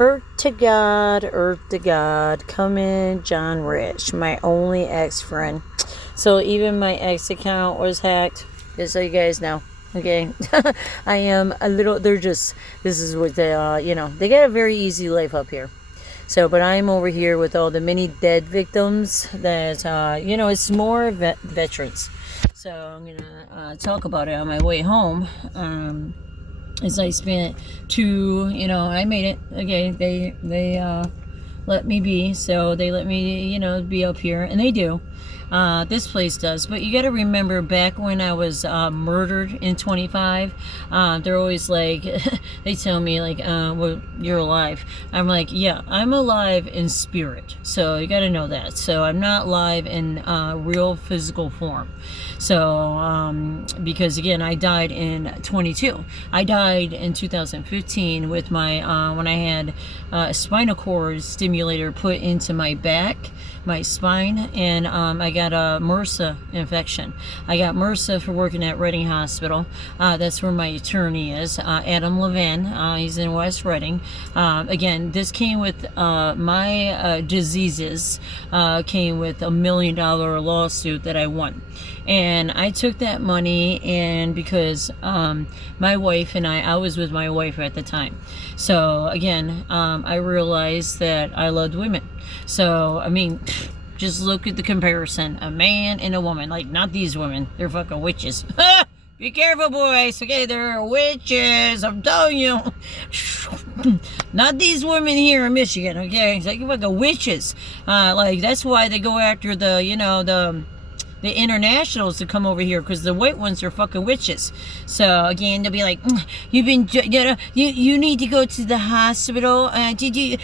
Earth to God, come in, John Rich, my only ex-friend. So even my ex account was hacked, just so you guys know. Okay, I am a little, this is what they, they got a very easy life up here. So, but I'm over here with all the many dead victims that, it's more veterans. So I'm going to talk about it on my way home. As I spent I made it. Okay, they let me be. So they let me, be up here. And they do. This place does, but you got to remember back when I was murdered in 25, they're always like, they tell me like, well, you're alive. I'm like, yeah, I'm alive in spirit. So you got to know that. So I'm not alive in real physical form. So because again, I died in 22. I died in 2015 with my when I had a spinal cord stimulator put into my back, my spine, and I got a MRSA infection. I got MRSA for working at Reading Hospital. That's where my attorney is, Adam Levin. He's in West Reading. Again, this came with my diseases came with $1 million lawsuit that I won. And I took that money, and because my wife and I was with my wife at the time. So again, I realized that I loved women. So, I mean, just look at the comparison. A man and a woman. Like, not these women. They're fucking witches. Be careful, boys. Okay, they're witches. I'm telling you. Not these women here in Michigan, okay? It's like fucking witches. Like, that's why they go after the internationals to come over here, because the white ones are fucking witches. So again, they'll be like, you need to go to the hospital. Did you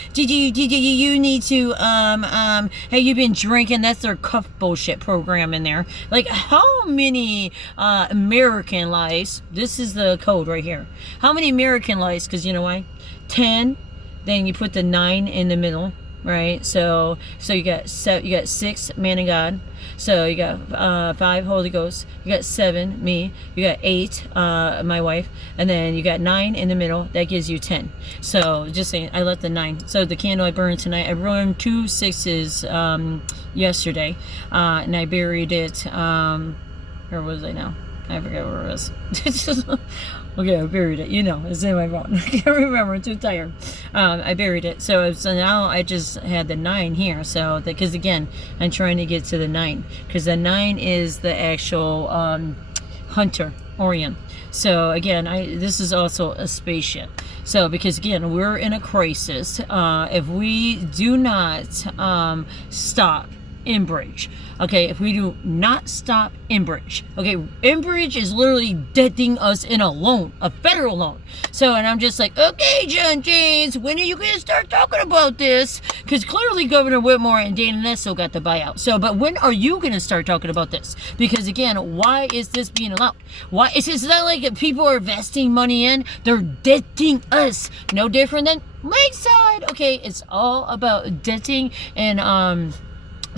need to have you been drinking? That's their cuff bullshit program in there. Like, how many American lives? This is the code right here. How many American lives? Because you know why? 10. Then you put the 9 in the middle. Right, so you got 6 man of God, so you got 5 Holy Ghost, you got 7 me, you got 8 my wife, and then you got 9 in the middle. That gives you 10. So just saying, I left the 9. So the candle I burned tonight, I burned 2 6s yesterday, and I buried it. Where was I now? I forget where it was. Okay, I buried it. It's in my phone. I can't remember. I'm too tired. I buried it. So now I just had the 9 here. So because again, I'm trying to get to the 9, because the 9 is the actual hunter Orion. So again, this is also a spaceship. So because again, we're in a crisis. If we do not stop EMBRIDGE. Okay, if we do not stop EMBRIDGE. Okay, EMBRIDGE is literally deading us in a loan, a federal loan. So, and I'm just like, okay, John James, when are you going to start talking about this? Because clearly Governor Whitmore and Dana Nessel got the buyout. So, but when are you going to start talking about this? Because again, why is this being allowed? Why? It's not like people are investing money in. They're deading us. No different than Lakeside. Okay, it's all about deading and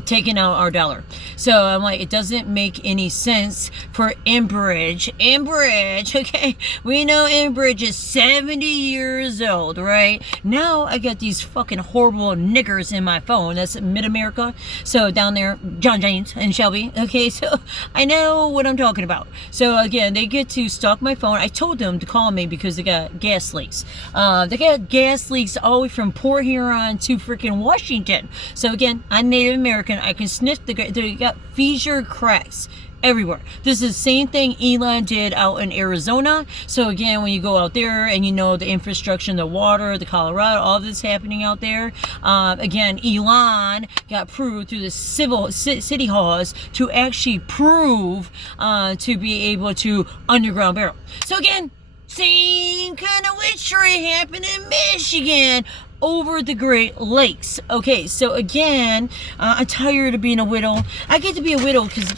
taking out our dollar. So I'm like, it doesn't make any sense for EMBRIDGE. EMBRIDGE, okay? We know EMBRIDGE is 70 years old, right? Now I got these fucking horrible niggers in my phone. That's Mid-America. So down there, John James and Shelby. Okay, so I know what I'm talking about. So again, they get to stalk my phone. I told them to call me because they got gas leaks. They got gas leaks all the way from Port Huron to freaking Washington. So again, I'm Native American. I can sniff they got fissure cracks everywhere. This is the same thing Elon did out in Arizona. So again, when you go out there and the infrastructure, the water, the Colorado, all this happening out there. Again, Elon got proved through the city halls to actually prove to be able to underground barrel. So again, same kind of witchery happened in Michigan over the Great Lakes. Okay, so again, I'm tired of being a widow. I get to be a widow because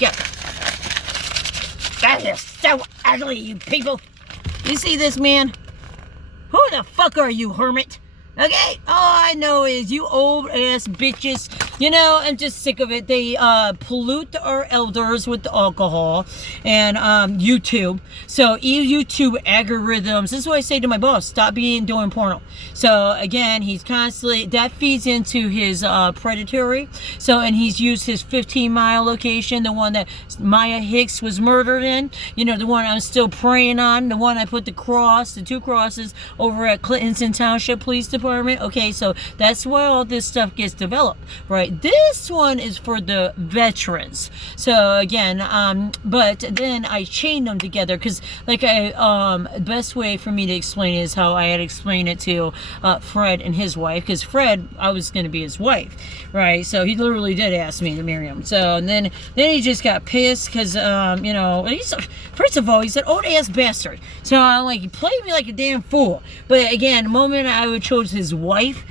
that is so ugly, you people. You see this, man? Who the fuck are you, hermit? Okay, all I know is you old ass bitches You know, I'm just sick of it. They pollute our elders with alcohol and YouTube. So YouTube algorithms. This is what I say to my boss: stop doing porno. So again, he's constantly, that feeds into his predatory. So, and he's used his 15-mile location, the one that Maya Hicks was murdered in. You know, the one I'm still praying on. The one I put the two crosses over at Clinton Township Police Department. Okay, so that's where all this stuff gets developed, right? This one is for the veterans. So again, but then I chained them together because, like, the best way for me to explain it is how I had explained it to Fred and his wife, because Fred, I was going to be his wife, right? So he literally did ask me to marry him. So and then he just got pissed because you know, first of all, he said, "Old ass bastard." So I'm like, he played me like a damn fool. But again, the moment I would chose his wife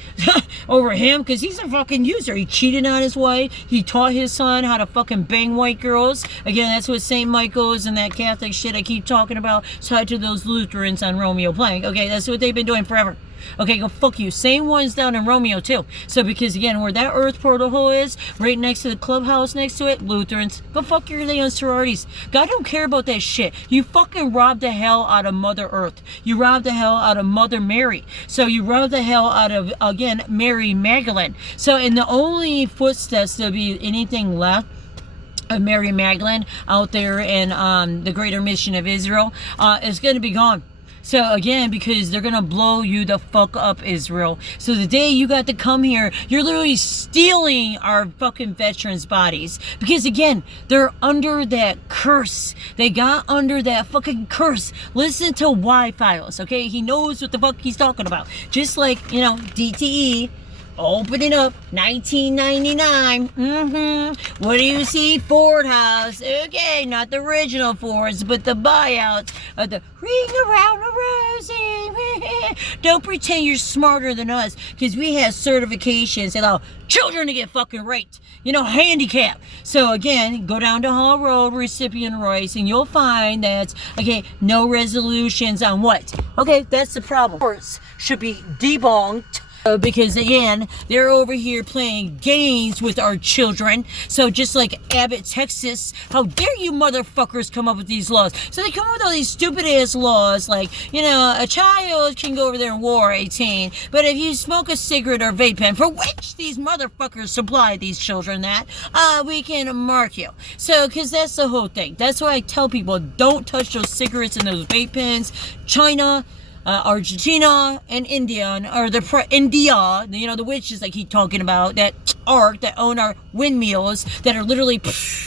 over him, because he's a fucking user. He cheated on his wife. He taught his son how to fucking bang white girls. Again, that's what St. Michael's and that Catholic shit I keep talking about tied to those Lutherans on Romeo Plank. Okay, that's what they've been doing forever. Okay, go fuck you. Same ones down in Romeo too. So because again, where that Earth portal hole is, right next to the clubhouse next to it, Lutherans. Go fuck your damn sororities. God don't care about that shit. You fucking robbed the hell out of Mother Earth. You robbed the hell out of Mother Mary. So you robbed the hell out of, again, Mary Magdalene. So in the only footsteps there'll be anything left of Mary Magdalene out there in the greater mission of Israel is going to be gone. So again, because they're going to blow you the fuck up, Israel. So the day you got to come here, you're literally stealing our fucking veterans' bodies. Because again, they're under that curse. They got under that fucking curse. Listen to Y-Files, okay? He knows what the fuck he's talking about. Just like, you know, DTE. Opening up 1999. What do you see? Ford House. Okay, not the original Fords, but the buyouts of the Ring Around the Rosie. Don't pretend you're smarter than us, because we have certifications that allow children to get fucking raped. You know, handicap. So again, go down to Hall Road, recipient rights, and you'll find that, okay, no resolutions on what? Okay, that's the problem. Courts should be debunked. Because again, they're over here playing games with our children. So just like Abbott, Texas, how dare you motherfuckers come up with these laws? So they come up with all these stupid ass laws like, you know, a child can go over there and war 18, but if you smoke a cigarette or vape pen, for which these motherfuckers supply these children that, we can mark you. So, because that's the whole thing. That's why I tell people, don't touch those cigarettes and those vape pens. China, Argentina, and India, or India, you know, the witches I keep talking about, that own our windmills that are literally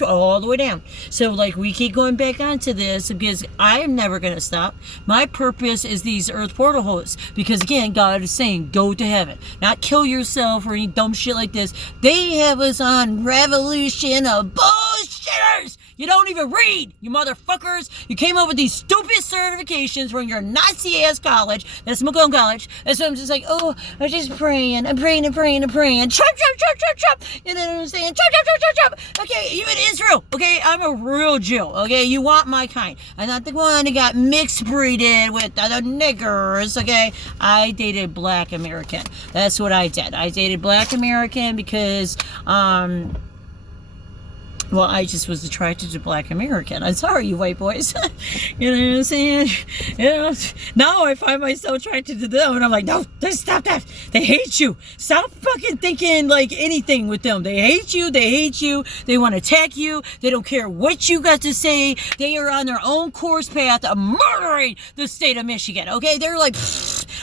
all the way down. So, like, we keep going back onto this because I am never going to stop. My purpose is these earth portal holes. Because, again, God is saying, go to heaven. Not kill yourself or any dumb shit like this. They have us on revolution of bullshitters. You don't even read, you motherfuckers. You came up with these stupid certifications from your Nazi-ass college. That's Macomb College. That's why I'm just like, oh, I'm just praying. I'm praying and praying and praying. Trump, Trump, Trump, Trump, Trump. You know what I'm saying? Trump, Trump, Trump, Trump, Trump. Okay, even Israel. Okay, I'm a real Jew. Okay, you want my kind. I'm not the one that got mixed breeded with other niggers. Okay, I dated Black American. That's what I did. I dated Black American because, well, I just was attracted to Black American. I'm sorry, you white boys. You know what I'm saying? You know, now I find myself attracted to them, and I'm like, no, stop that. They hate you. Stop fucking thinking like anything with them. They hate you. They hate you. They want to attack you. They don't care what you got to say. They are on their own course path of murdering the state of Michigan. Okay, they're like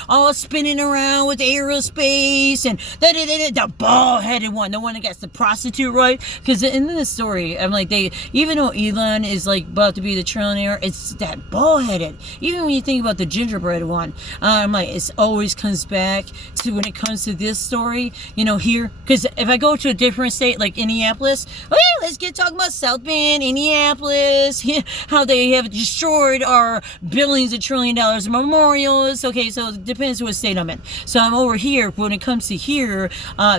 all spinning around with aerospace and the bald-headed one, the one that gets the prostitute right. Because in this story, I'm like, even though Elon is like about to be the trillionaire, it's that bald-headed. Even when you think about the gingerbread one, I'm like, it always comes back to when it comes to this story, you know, here. Because if I go to a different state like Indianapolis, okay, let's get talking about South Bend, Indianapolis, how they have destroyed our billions of $1 trillion of memorials. Okay, so it depends what state I'm in. So I'm over here. When it comes to here,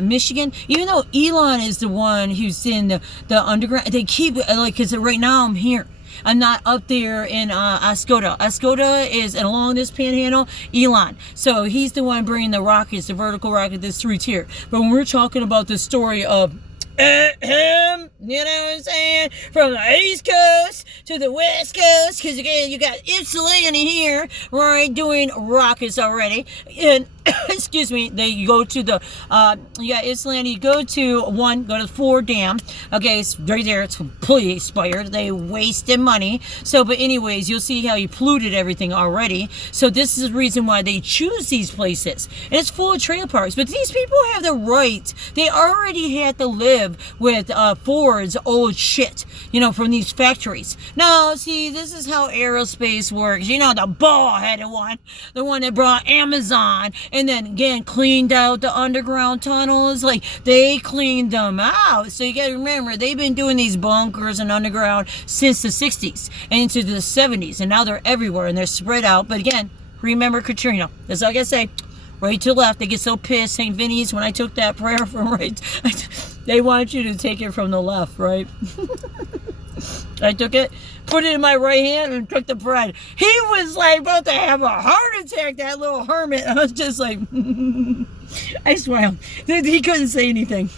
Michigan, even though Elon is the one who's in the underground, they keep like, because right now I'm here. I'm not up there in Oscoda. Oscoda is along this panhandle, Elon. So he's the one bringing the rockets, the vertical rocket, this 3 tier. But when we're talking about the story of You know what I'm saying? From the East Coast to the West Coast, because again, you got Ypsilanti here, right, doing rockets already. And excuse me, they go to the you got Ypsilanti, go to the 4 dam. Okay, it's right there, it's completely expired. They wasted money. So, but anyways, you'll see how you polluted everything already. So this is the reason why they choose these places. And it's full of trailer parks. But these people have the right. They already had to live with Ford's old shit, you know, from these factories. Now, see, this is how aerospace works. You know, the ball-headed one, the one that brought Amazon, and then again cleaned out the underground tunnels. Like, they cleaned them out. So you gotta remember, they've been doing these bunkers and underground since the 60s and into the 70s, and now they're everywhere and they're spread out. But again, remember Katrina. That's all I gotta say. Right to left, they get so pissed. St. Vinny's, when I took that prayer from right, they want you to take it from the left, right? I took it, put it in my right hand, and took the bread. He was like about to have a heart attack, that little hermit. I was just like, I swear, he couldn't say anything.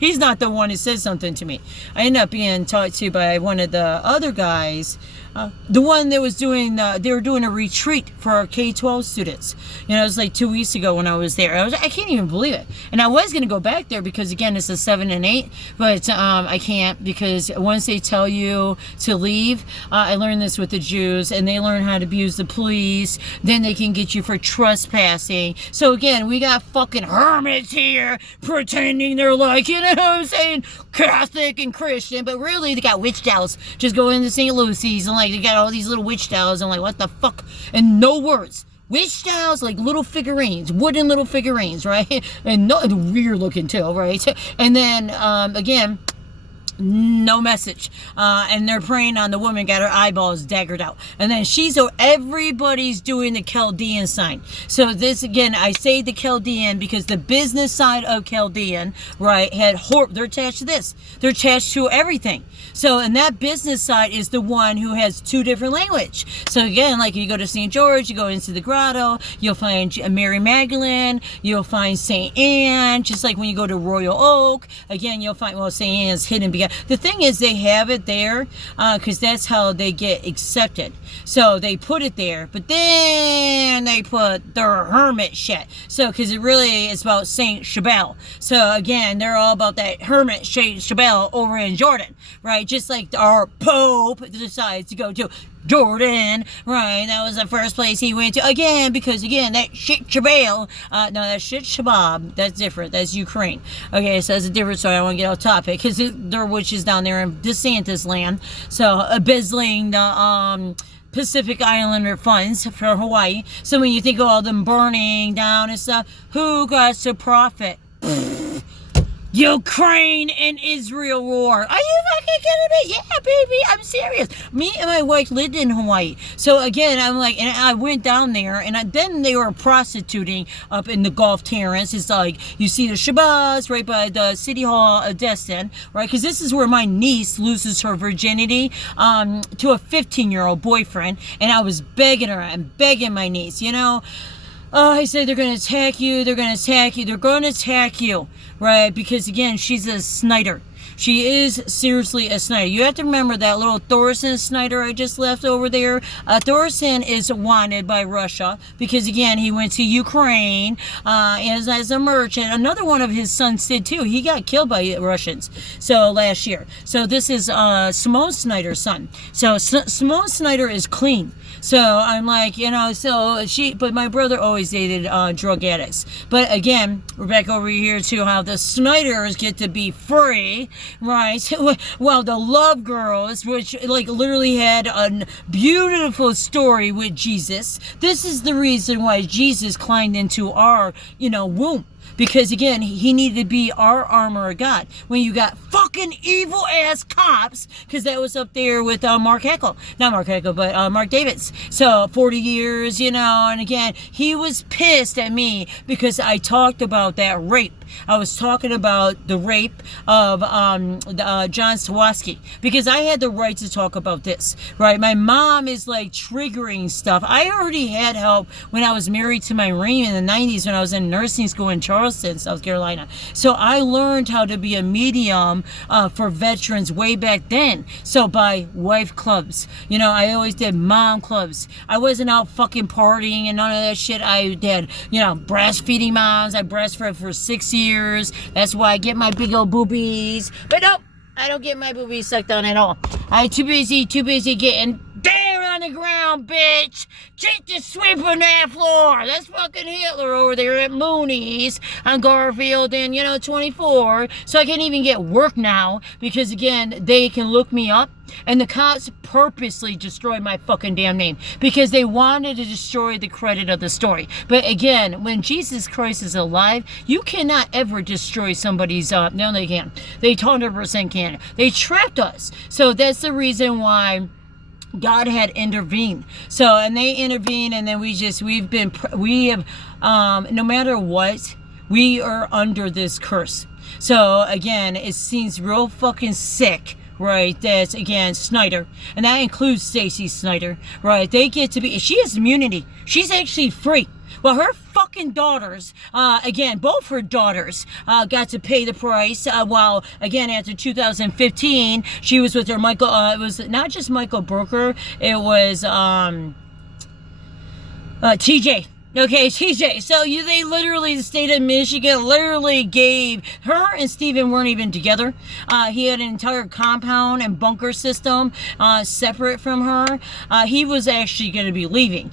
He's not the one who said something to me. I ended up being talked to by one of the other guys. The one that was doing, they were doing a retreat for our K-12 students. You know, it was like 2 weeks ago when I was there. I can't even believe it. And I was going to go back there because, again, it's a 7 and 8. But I can't, because once they tell you to leave, I learned this with the Jews, and they learn how to abuse the police. Then they can get you for trespassing. So, again, we got fucking hermits here pretending they're like, you know what I'm saying, Catholic and Christian. But really, they got witch dolls. Just go into St. Lucy's and like they got all these little witch dolls. I'm like, what the fuck? And no words. Witch dolls, like little figurines, wooden little figurines, right? And no, weird looking too, right? And then again, no message. And they're praying on the woman, got her eyeballs daggered out. And then everybody's doing the Chaldean sign. So this, again, I say the Chaldean because the business side of Chaldean, right, they're attached to this. They're attached to everything. So, and that business side is the one who has 2 different language. So again, like you go to St. George, you go into the grotto, you'll find Mary Magdalene, you'll find St. Anne, just like when you go to Royal Oak, again, you'll find, well, St. Anne's hidden because the thing is they have it there because that's how they get accepted. So they put it there, but then they put their hermit shit. So, because it really is about Saint Shabal. So again, they're all about that hermit Saint Shabal over in Jordan, right? Just like our Pope decides to go to Jordan, right? That was the first place he went to, again, because again, that shit Shabal, no, that shit Shabab, that's different, that's Ukraine. Okay, so that's a different story. I don't want to get off topic, because there are witches down there in DeSantis land, so embezzling the Pacific Islander funds for Hawaii. So when you think of all them burning down and stuff, who got to profit? Ukraine and Israel war. Are you fucking kidding me? Yeah, baby, I'm serious. Me and my wife lived in Hawaii. So again, I'm like, and I went down there, and then they were prostituting up in the Gulf Terrace. It's like, you see the Shabazz right by the City Hall of Destin, right? Because this is where my niece loses her virginity to a 15-year-old boyfriend, and I was begging her and begging my niece, you know. Oh, I said, they're going to attack you, they're going to attack you, they're going to attack you, right? Because, again, she's a Snyder. She is seriously a Snyder. You have to remember that little Thorson Snyder I just left over there. Thorson is wanted by Russia because, again, he went to Ukraine as a merchant. Another one of his sons did, too. He got killed by the Russians last year. So this is Simone Snyder's son. So Simone Snyder is clean. So I'm like, you know, but my brother always dated drug addicts. But again, we're back over here to how the Snyders get to be free, right? Well, the Love Girls, which like literally had a beautiful story with Jesus. This is the reason why Jesus climbed into our, womb. Because, again, he needed to be our armor of God. When you got fucking evil-ass cops, because that was up there with Mark Heckel. Not Mark Heckel, but Mark Davids. So, 40 years, and again, he was pissed at me because I talked about that rape. I was talking about the rape of John Sawatsky. Because I had the right to talk about this, right? My mom is, like, triggering stuff. I already had help when I was married to my Marine in the 90s when I was in nursing school in Charleston. Charleston, South Carolina. So I learned how to be a medium for veterans way back then. So by wife clubs, you know, I always did mom clubs. I wasn't out fucking partying and none of that shit. I did, you know, breastfeeding moms. I breastfed for 6 years. That's why I get my big old boobies. But nope, I don't get my boobies sucked on at all. I'm too busy getting down on the ground, bitch. Get the sweeping that floor. That's fucking Hitler over there at Mooney's on Garfield and, you know, 24. So I can't even get work now because, again, they can look me up. And the cops purposely destroyed my fucking damn name because they wanted to destroy the credit of the story. But again, when Jesus Christ is alive, you cannot ever destroy somebody's, no, they can't. They 100% can. They trapped us. So that's the reason why God had intervened. So, and they intervened, and then we have, no matter what, we are under this curse. So again, it seems real fucking sick, right? That's, again, Snyder, and that includes Stacy Snyder, right? They get to be, she has immunity. She's actually free. Well, her fucking daughters, again, both her daughters, got to pay the price, while, again, after 2015, she was with her Michael, it was not just Michael Brooker, it was, TJ. Okay, TJ. So they literally, the state of Michigan literally gave her and Steven weren't even together. He had an entire compound and bunker system separate from her. He was actually going to be leaving.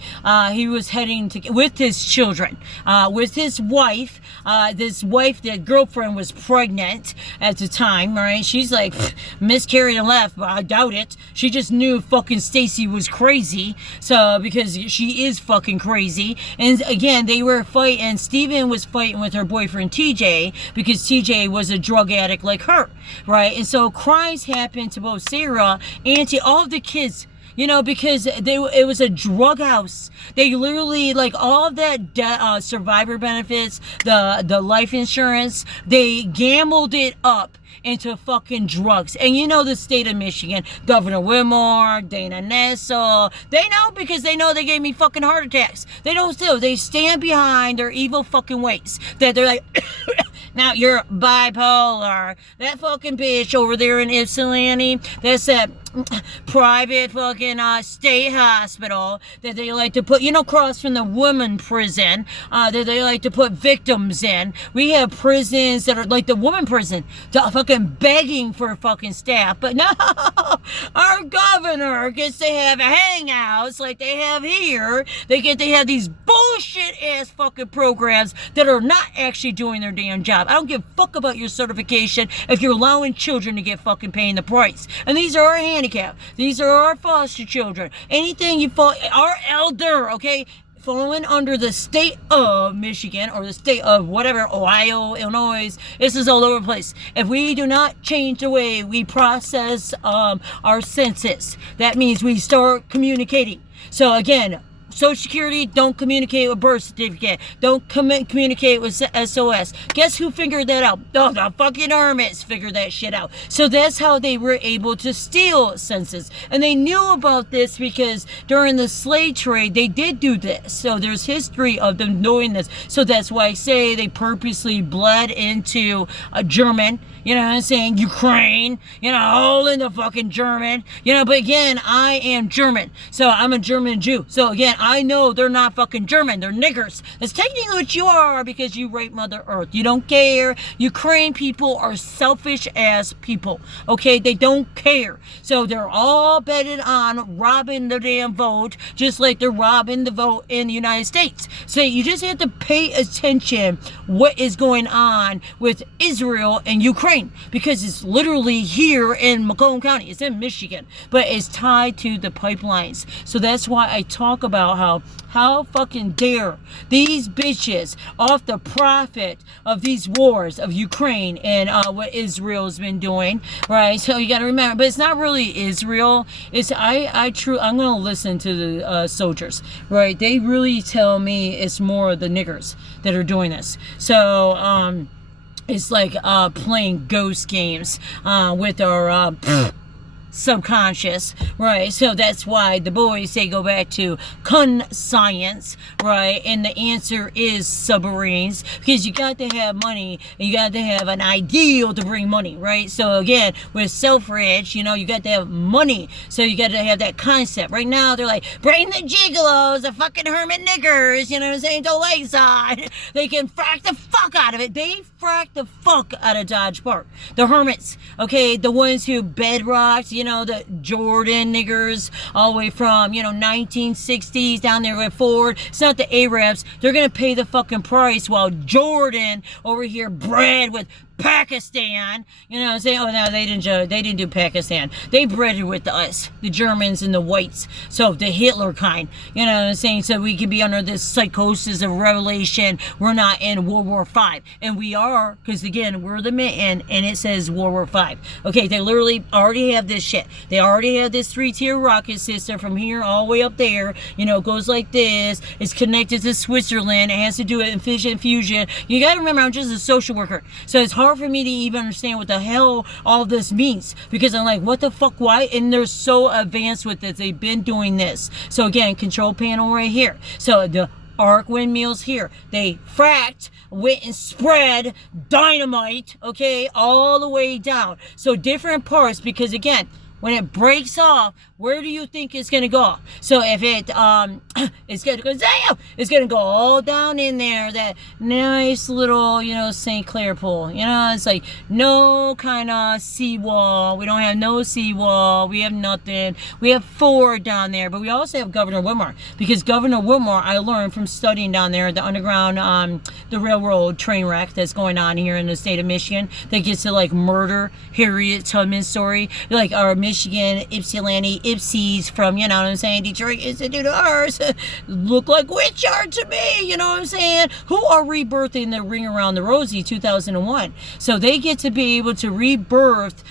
He was heading to with his children, with his wife. Their girlfriend was pregnant at the time, right? She's like miscarried and left, but I doubt it. She just knew fucking Stacy was crazy. So because she is fucking crazy. And again, they were fighting. Steven was fighting with her boyfriend TJ because TJ was a drug addict like her, right? And so crimes happened to both Sarah and to all of the kids, you know, because it was a drug house. They literally, like, all of that survivor benefits, the life insurance, they gambled it up into fucking drugs. And you know the state of Michigan, Governor Whitmore, Dana Nessel, they know because they know they gave me fucking heart attacks. They don't still, they stand behind their evil fucking ways. That they're like, now you're bipolar. That fucking bitch over there in Ypsilanti, that's that private fucking state hospital that they like to put, you know, across from the woman prison, that they like to put victims in. We have prisons that are like the woman prison, fucking begging for fucking staff. But no, our governor gets to have hangouts like they have here. They get to have these bullshit ass fucking programs that are not actually doing their damn job. I don't give a fuck about your certification if you're allowing children to get fucking paying the price. And these are our handicap. These are our foster children. Anything you fall, our elder, okay? Falling under the state of Michigan or the state of whatever, Ohio, Illinois, this is all over the place. If we do not change the way we process our census, that means we start communicating. So again, Social Security, don't communicate with birth certificate. Don't communicate with SOS. Guess who figured that out? Oh, the fucking Hermits figured that shit out. So that's how they were able to steal census. And they knew about this because during the slave trade, they did do this. So there's history of them doing this. So that's why I say they purposely bled into German. You know what I'm saying? Ukraine, you know, all in the fucking German, you know, but again, I am German. So I'm a German Jew. So again, I know they're not fucking German. They're niggers. That's technically what you are because you rape Mother Earth. You don't care. Ukraine people are selfish ass people. Okay? They don't care. So they're all betted on robbing the damn vote, just like they're robbing the vote in the United States. So you just have to pay attention what is going on with Israel and Ukraine. Because it's literally here in Macomb County. It's in Michigan, but it's tied to the pipelines. So that's why I talk about how fucking dare these bitches off the profit of these wars of Ukraine and what Israel's been doing, right? So you got to remember, but it's not really Israel. It's I'm gonna listen to the soldiers, right? They really tell me it's more the niggers that are doing this. So it's like playing ghost games with our subconscious, right? So that's why the boys say go back to science, right? And the answer is submarines, because you got to have money and you got to have an ideal to bring money, right? So again, with self-rich, you know, you got to have money, so you got to have that concept. Right now they're like, bring the gigolos, the fucking hermit niggers, you know what I'm saying, to Lakeside. They can frack the fuck out of it. They frack the fuck out of Dodge Park. The hermits, okay, the ones who bedrocked, you know, the Jordan niggers, all the way from, you know, 1960s down there with Ford. It's not the Arabs. They're gonna pay the fucking price, while Jordan over here bred with Pakistan, you know what I'm saying? Oh no, they didn't do Pakistan. They bred it with us, the Germans and the whites. So the Hitler kind, you know what I'm saying? So we can be under this psychosis of revelation. We're not in World War V, and we are, because again, we're the mitten, and it says World War V. Okay, they literally already have this shit. They already have this 3-tier rocket system from here all the way up there. You know, it goes like this. It's connected to Switzerland. It has to do with fission fusion. You got to remember, I'm just a social worker, so it's hard for me to even understand what the hell all this means, because I'm like, what the fuck, why? And they're so advanced with this. They've been doing this. So again, control panel right here. So the arc windmills here. They fracked, went and spread dynamite, okay, all the way down. So different parts, because again, when it breaks off, where do you think it's gonna go? So if it it's gonna go, damn, it's gonna go all down in there, that nice little, you know, St. Clair pool. You know, it's like no kind of seawall. We don't have no seawall. We have nothing. We have Ford down there, but we also have Governor Whitmore, because Governor Whitmore, I learned from studying down there, the underground, the railroad train wreck that's going on here in the state of Michigan, that gets to like murder Harriet Tubman's story, like our Michigan Ypsilanti Ipsies from, you know what I'm saying, Detroit Institute of Arts, look like witch art to me, you know what I'm saying, who are rebirthing the Ring Around the Rosie 2001. So they get to be able to rebirth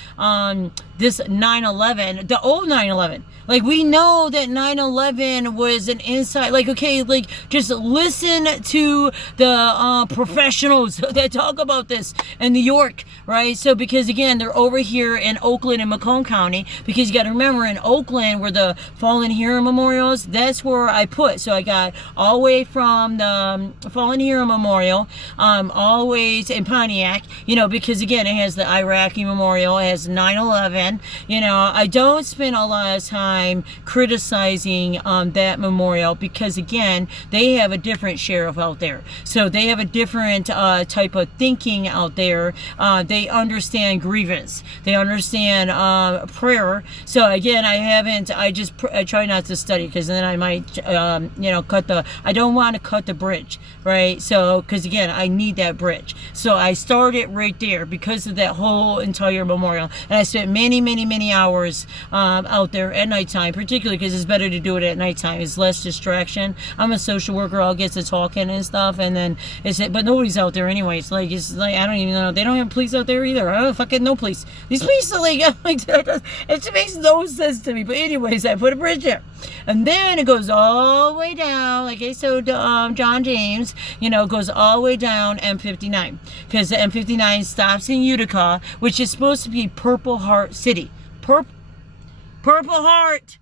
this 9/11, the old 9/11. Like, we know that 9/11 was an inside, like, okay, like, just listen to the professionals that talk about this in New York, right? So, because again, they're over here in Oakland and Macomb County, because you got to remember, in Oakland, where the Fallen Hero Memorials, that's where I put. So I got all the way from the Fallen Hero Memorial, always in Pontiac, you know, because again, it has the Iraqi Memorial, it has 9/11, you know. I don't spend a lot of time criticizing that memorial, because again, they have a different sheriff out there, so they have a different type of thinking out there. They understand grievance, they understand prayer. So again, I try not to study, because then I might you know, I don't want to cut the bridge, right? So, because again, I need that bridge. So I started right there because of that whole entire memorial, and I spent many hours out there at nighttime, particularly because it's better to do it at nighttime. It's less distraction. I'm a social worker. I'll get to talking and stuff, and then but nobody's out there anyways. Like, it's like, I don't even know. They don't have police out there either. I don't fucking know police. These police are like, it makes no sense to me. But anyways, I put a bridge there, and then it goes all the way down. Like I said, John James, you know, goes all the way down M59, because the M59 stops in Utica, which is supposed to be Purple Heart City. Purple Heart.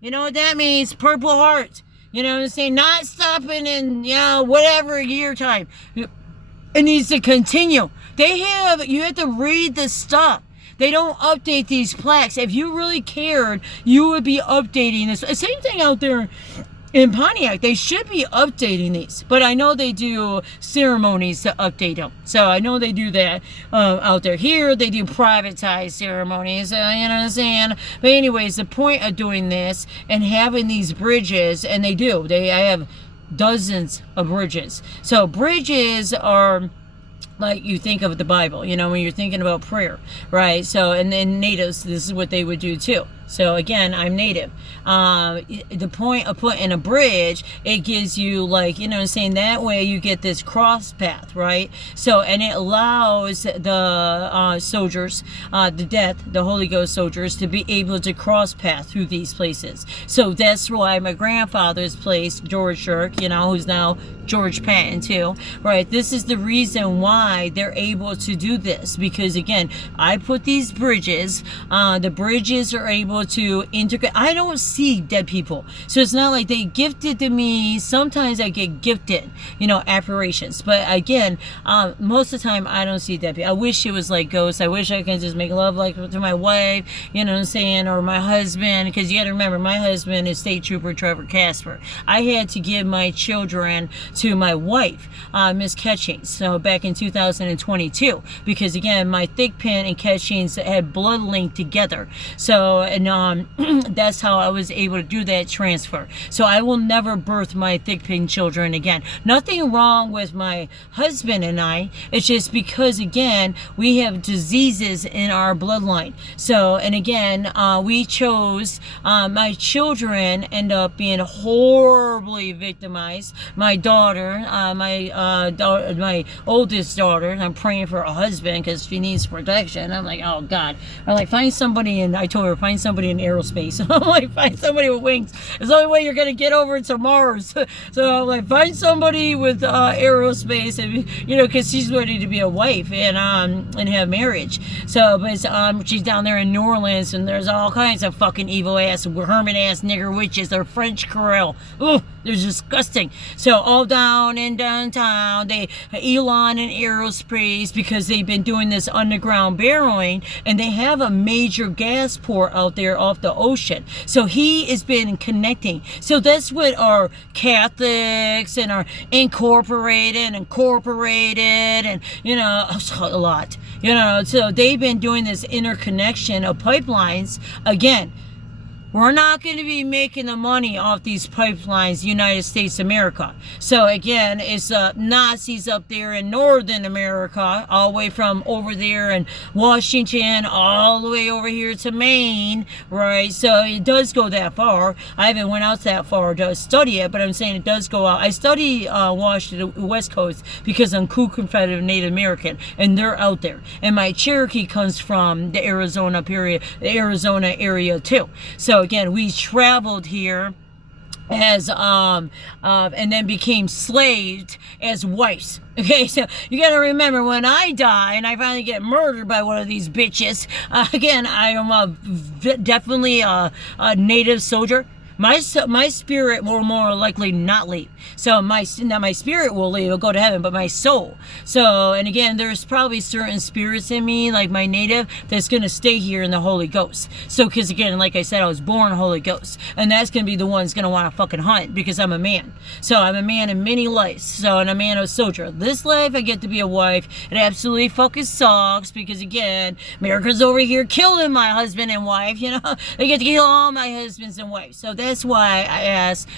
You know what that means? Purple Heart. You know what I'm saying? Not stopping in, you know, whatever year time. It needs to continue. You have to read the stuff. They don't update these plaques. If you really cared, you would be updating this. Same thing out there in Pontiac. They should be updating these, but I know they do ceremonies to update them. So I know they do that out there. Here they do privatized ceremonies, you know what I'm saying? But anyways, the point of doing this and having these bridges, and I have dozens of bridges. So bridges are like you think of the Bible, you know, when you're thinking about prayer, right? So, and then natives, this is what they would do too. So again, I'm native. The point of putting a bridge, it gives you, like, you know what I'm saying, that way you get this cross path, right? So, and it allows the soldiers, the Holy Ghost soldiers, to be able to cross path through these places. So that's why my grandfather's place, George Shirk, you know, who's now George Patton too, right? This is the reason why they're able to do this, because again, I put these bridges, the bridges are able to integrate. I don't see dead people, so it's not like they gifted to me. Sometimes I get gifted, you know, apparitions, but again, most of the time I don't see dead people. I wish it was like ghosts. I wish I could just make love like to my wife, you know what I'm saying, or my husband, because you got to remember, my husband is State Trooper Trevor Casper. I had to give my children to my wife, Miss Catchings, so back in 2022, because again, my thick pin and Catchings had blood linked together. So, and that's how I was able to do that transfer. So I will never birth my thick pin children again. Nothing wrong with my husband and I. It's just because, again, we have diseases in our bloodline. So, and again, we chose, my children end up being horribly victimized. My daughter, my oldest daughter, I'm praying for a husband because she needs protection. I'm like, oh God. I'm like, find somebody, and I told her, find somebody in aerospace. I'm like, find somebody with wings. It's the only way you're going to get over to Mars. So I'm like, find somebody with aerospace, and, you know, because she's ready to be a wife and have marriage. So, but she's down there in New Orleans, and there's all kinds of fucking evil ass, hermit ass nigger witches. They're French Corel. Ooh, they're disgusting. So all down in downtown, they Elon and aerospace, because they've been doing this underground barreling, and they have a major gas port out there off the ocean. So he has been connecting. So that's what our Catholics and our incorporated, and, you know, a lot, you know, so they've been doing this interconnection of pipelines. Again, we're not going to be making the money off these pipelines, United States of America. So again, it's Nazis up there in Northern America, all the way from over there in Washington, all the way over here to Maine, right? So it does go that far. I haven't went out that far to study it, but I'm saying it does go out. I study Washington, West Coast, because I'm confederate Native American, and they're out there. And my Cherokee comes from the Arizona area too. So again, we traveled here as and then became slaved as wives. Okay, so you got to remember, when I die and I finally get murdered by one of these bitches, again, I am definitely a native soldier. My spirit will more likely not leave. So my spirit will leave, will go to heaven, but my soul. So, and again, there's probably certain spirits in me, like my native, that's going to stay here in the Holy Ghost. So, because again, like I said, I was born Holy Ghost. And that's going to be the one's going to want to fucking hunt, because I'm a man. So I'm a man in many lives. So, and I'm a man of a soldier. This life, I get to be a wife. It absolutely fucking sucks, because again, America's over here killing my husband and wife, you know. They get to kill all my husbands and wives. So that's why I asked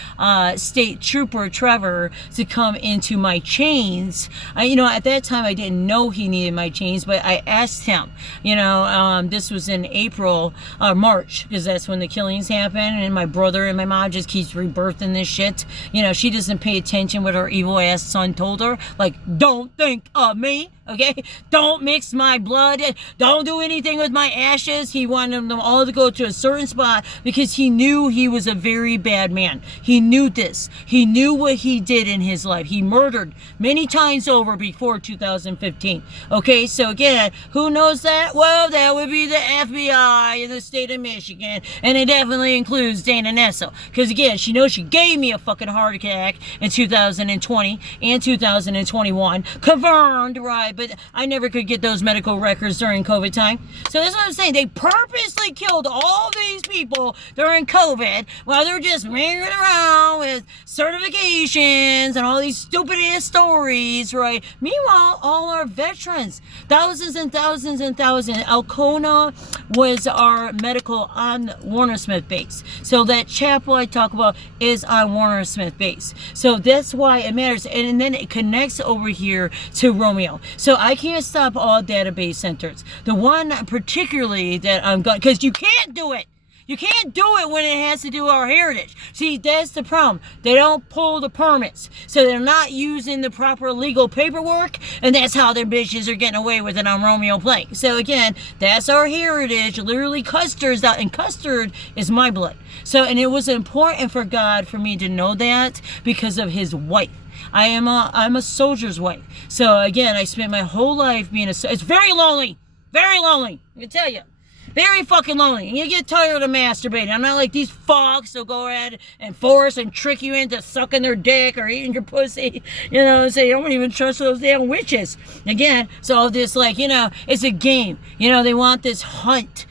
State Trooper Trevor to come into my chains. You know, at that time I didn't know he needed my chains, but I asked him. You know, this was in April, March, because that's when the killings happened, and my brother and my mom just keeps rebirthing this shit. You know, she doesn't pay attention what her evil ass son told her. Like, don't think of me. Okay, don't mix my blood, don't do anything with my ashes. He wanted them all to go to a certain spot, because he knew he was a very bad man. He knew this. He knew what he did in his life. He murdered many times over before 2015. Okay, so again, who knows that? Well, that would be the FBI in the state of Michigan, and it definitely includes Dana Nessel, because again, she knows she gave me a fucking heart attack in 2020 and 2021, confirmed, right? But I never could get those medical records during COVID time. So that's what I'm saying. They purposely killed all these people during COVID while they're just ringing around with certifications and all these stupid ass stories, right? Meanwhile, all our veterans, thousands and thousands and thousands. Alcona was our medical on Warner Smith base. So that chapel I talk about is on Warner Smith base. So that's why it matters. And then it connects over here to Romeo. So I can't stop all database centers. The one particularly that I'm going, because you can't do it. You can't do it when it has to do with our heritage. See, that's the problem. They don't pull the permits. So they're not using the proper legal paperwork, and that's how their bitches are getting away with it on Romeo Plank. So again, that's our heritage. Literally custard's out, and custard is my blood. So, and it was important for God for me to know that because of his wife. I'm a soldier's wife. So again, I spent my whole life being it's very lonely. Very lonely. I can tell you. Very fucking lonely. And you get tired of masturbating. I'm not like these fucks who'll go ahead and force and trick you into sucking their dick or eating your pussy. You know, and say, you don't even trust those damn witches. Again, so this, like, you know, it's a game. You know, they want this hunt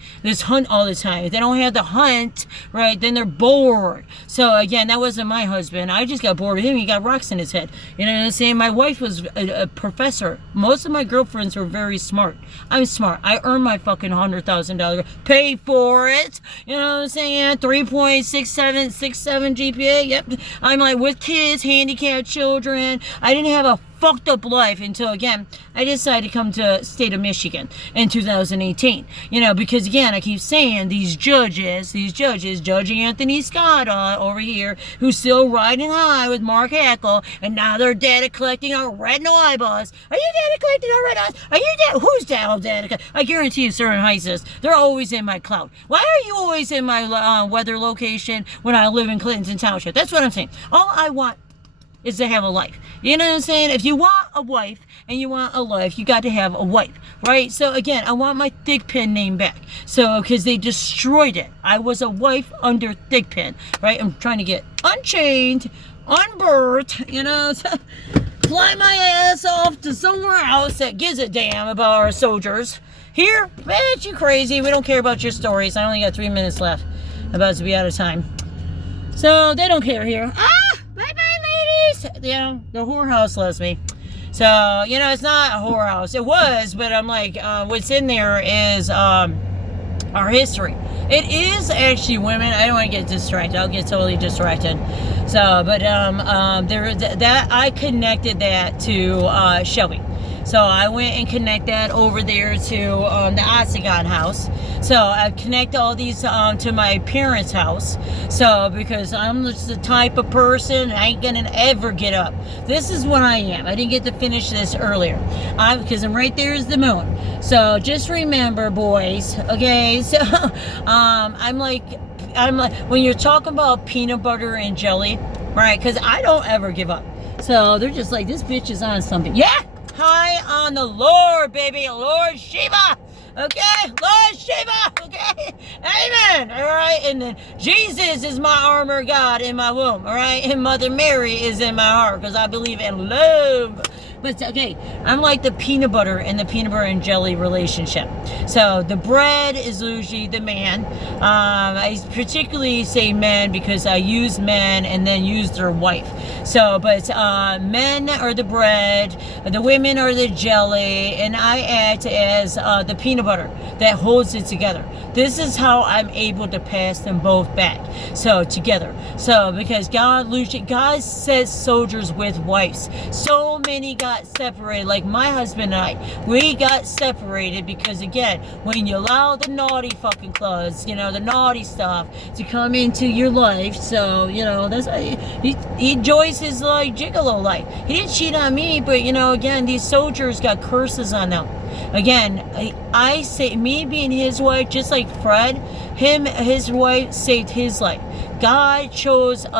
all the time. If they don't have the hunt, right, then they're bored. So again, that wasn't my husband. I just got bored with him. He got rocks in his head. You know what I'm saying? My wife was a professor. Most of my girlfriends were very smart. I'm smart. I earned my fucking $100,000. Pay for it. You know what I'm saying? 3.67 GPA. Yep. I'm like with kids, handicapped children. I didn't have a fucked up life until, again, I decided to come to state of Michigan in 2018. You know, because again, I keep saying these judges, Judge Anthony Scott over here, who's still riding high with Mark Hackle, and now they're data collecting our retinal eyeballs. Are you data collecting our retinal? Are you data? Who's data? I guarantee you, certain HISAs, they're always in my cloud. Why are you always in my weather location when I live in Clinton Township? That's what I'm saying. All I want is to have a life. You know what I'm saying? If you want a wife and you want a life, you got to have a wife, right? So again, I want my Thigpen name back. So, because they destroyed it. I was a wife under Thigpen, right? I'm trying to get unchained, unbirthed, you know, fly my ass off to somewhere else that gives a damn about our soldiers. Here, man, you crazy. We don't care about your stories. I only got 3 minutes left. I'm about to be out of time. So, they don't care here. Bye-bye, ladies. You know, the whorehouse loves me. So, you know, it's not a whorehouse. It was, but I'm like, what's in there is our history. It is actually women. I don't want to get distracted. I'll get totally distracted. So, but that I connected that to Shelby. So I went and connect that over there to the Octagon house. So I connect all these to my parents' house. So because I'm just the type of person, I ain't gonna ever get up. This is what I am. I didn't get to finish this earlier. Because I'm right there is the moon. So just remember, boys, okay? So I'm like, when you're talking about peanut butter and jelly, right? Because I don't ever give up. So they're just like, this bitch is on something. Yeah! High on the Lord, baby. Lord Shiva. Okay? Lord Shiva. Okay? Amen. All right? And then Jesus is my armor God in my womb. All right? And Mother Mary is in my heart because I believe in love. But okay, I'm like the peanut butter and jelly relationship. So the bread is usually the man. I particularly say men because I use men and then use their wife. So, but men are the bread, the women are the jelly, and I act as the peanut butter that holds it together. This is how I'm able to pass them both back. So together. So because God says soldiers with wives. So many got separated, like my husband and I, we got separated because again, when you allow the naughty fucking clothes, you know, the naughty stuff to come into your life, so you know, that's he enjoys his like gigolo life. He didn't cheat on me, but you know, again, these soldiers got curses on them. Again, I say me being his wife, just like Fred, his wife saved his life. God chose us.